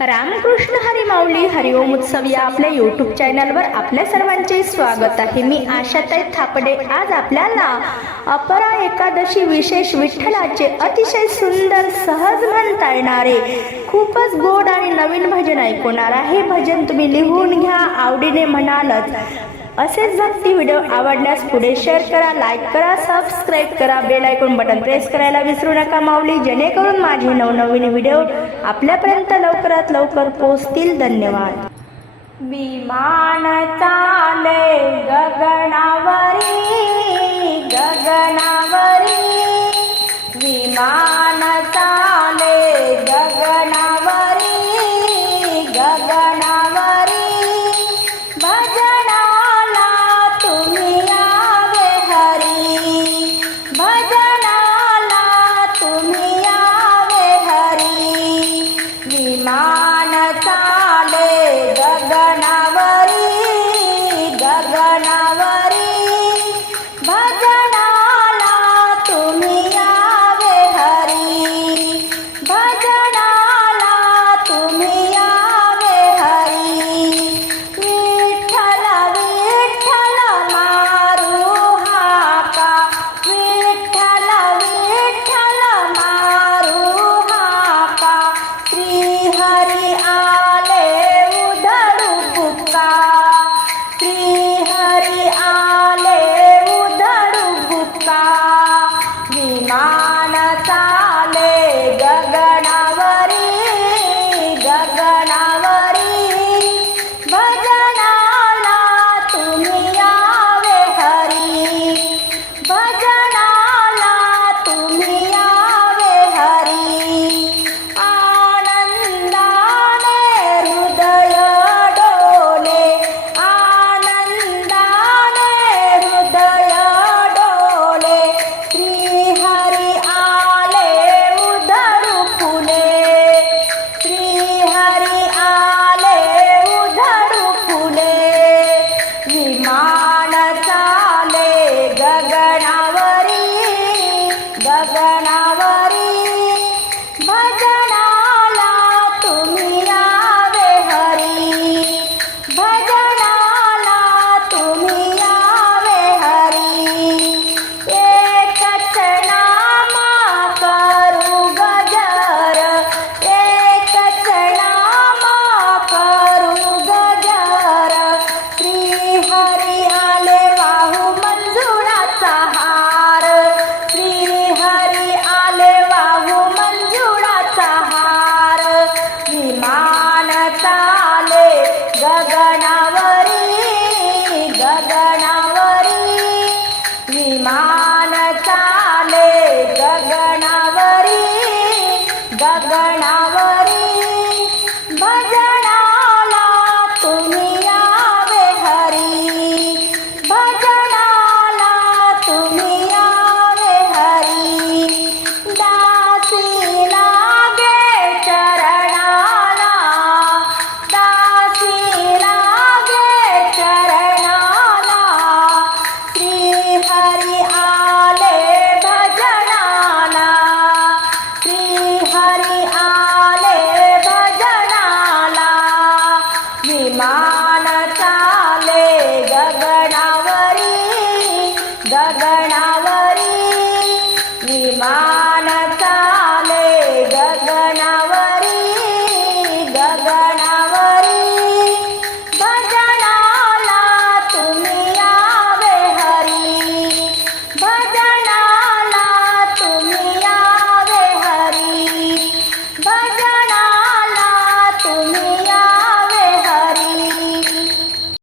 रामकृष्ण हरी माऊली हरिओम उत्सव या आपल्या यूट्यूब चॅनलवर आपल्या सर्वांचे स्वागत आहे। मी आशाताई थापडे। आज आपल्याला अपरा एकादशी विशेष विठ्ठलाचे अतिशय सुंदर सहज म्हणता येणारे खूपच गोड आणि नवीन भजन ऐकवणार आहे। हे भजन तुम्ही लिहून घ्या, आवडीने म्हणालच। असेच भक्ती व्हिडिओ आवडल्यास पुढे शेअर करा, लाईक करा, सबस्क्राईब करा, बेल आयकॉन बटन प्रेस करायला विसरू नका माऊली, जेणेकरून माझे नवनवीन व्हिडिओ आपल्यापर्यंत लवकरात लवकर पोहोचतील। धन्यवाद। विमान चाले गगनावरी गगनावरी, विमान चाले गगनावरी गगनावरी, भजनाला तुम्ही यावे हरी, भजनाला तुम्ही यावे हरी, विमान चाले गगनावरी गगनावरी, भजनाला तुम्ही यावे हरी, भजनाला तुम्ही यावे हरी, विठ्ठल विठ्ठल मारू हाका, विठ्ठल विठ्ठल मारू हाका, श्री हरी